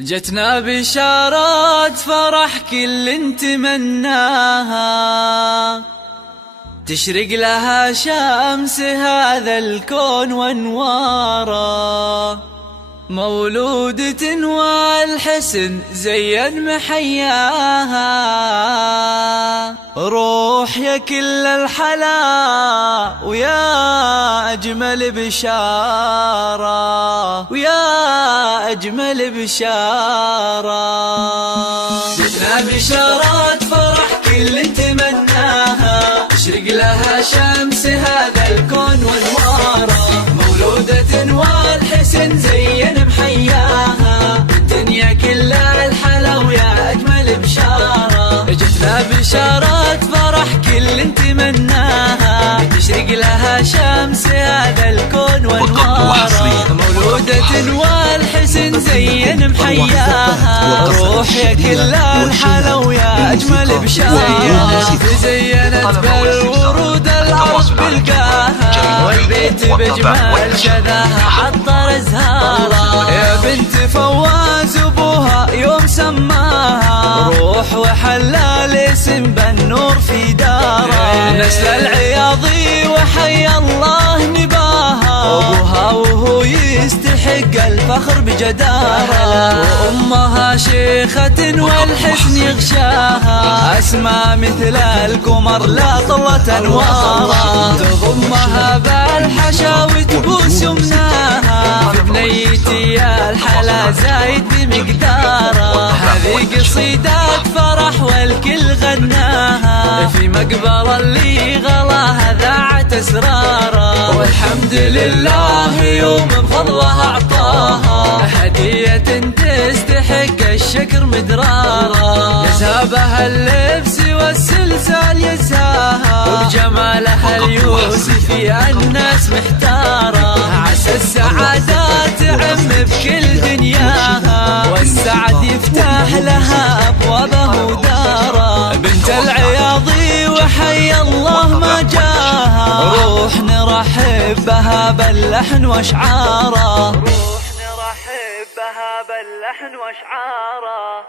جتنا بشارات فرح كل نتمناها، تشرق لها شمس هذا الكون وانواره، مولودة والحسن زين محياها. روح يا كل الحلا ويا أجمل بشارة، ويا أجمل بشارة. جتنا بشارات فرح كل نتمناها، تشرق لها شمس هذا الكون وانواره، مولودة والحسن زين محياها، الدنيا كلها الحلا ويا أجمل بشارة. جتنا بشارات فرح كل نتمناها، تشرق لها شمس هذا الكون وانواره، مولودة والحسن زين محياها. روح يا كل الحلا ويا أجمل بشارة، تزينت بالورود الأرض بالقاها، والبيت بجمال شذاها عطر أزهارها. يا بنت فواز أبوها يوم سماها، روح وحلى الاسم بالنور في دارها. نسل العياضي وحي الله نباها، أبوها وهو يستحق الفخر بجدارها، وأمها شيخة والحسن يغشاها، أسمى مثل القمر لا طلت أنوارها. تضمها بالحشا وتبوس يمناها، في بنيتي يا الحلا زايد بمقدارها. هذه قصيدات فرح والكل غناها، في مقبرة اللي غلاها ذاعت أسرارها. والحمد لله يوم بفضلها أعطاها، هدية تستحق الشكر مدرارها. يزهبها اللبس والسلسال يزهاها، وبجمالها اليوسفي الناس محتارة. عسى السعادات تعم بكل دنياها، والسعد يفتح لها أبوابه ودارة. بنت العياضي وحي الله ما جاها، روح نرحب بها باللحن واشعاره، روح نرحب بها باللحن واشعاره.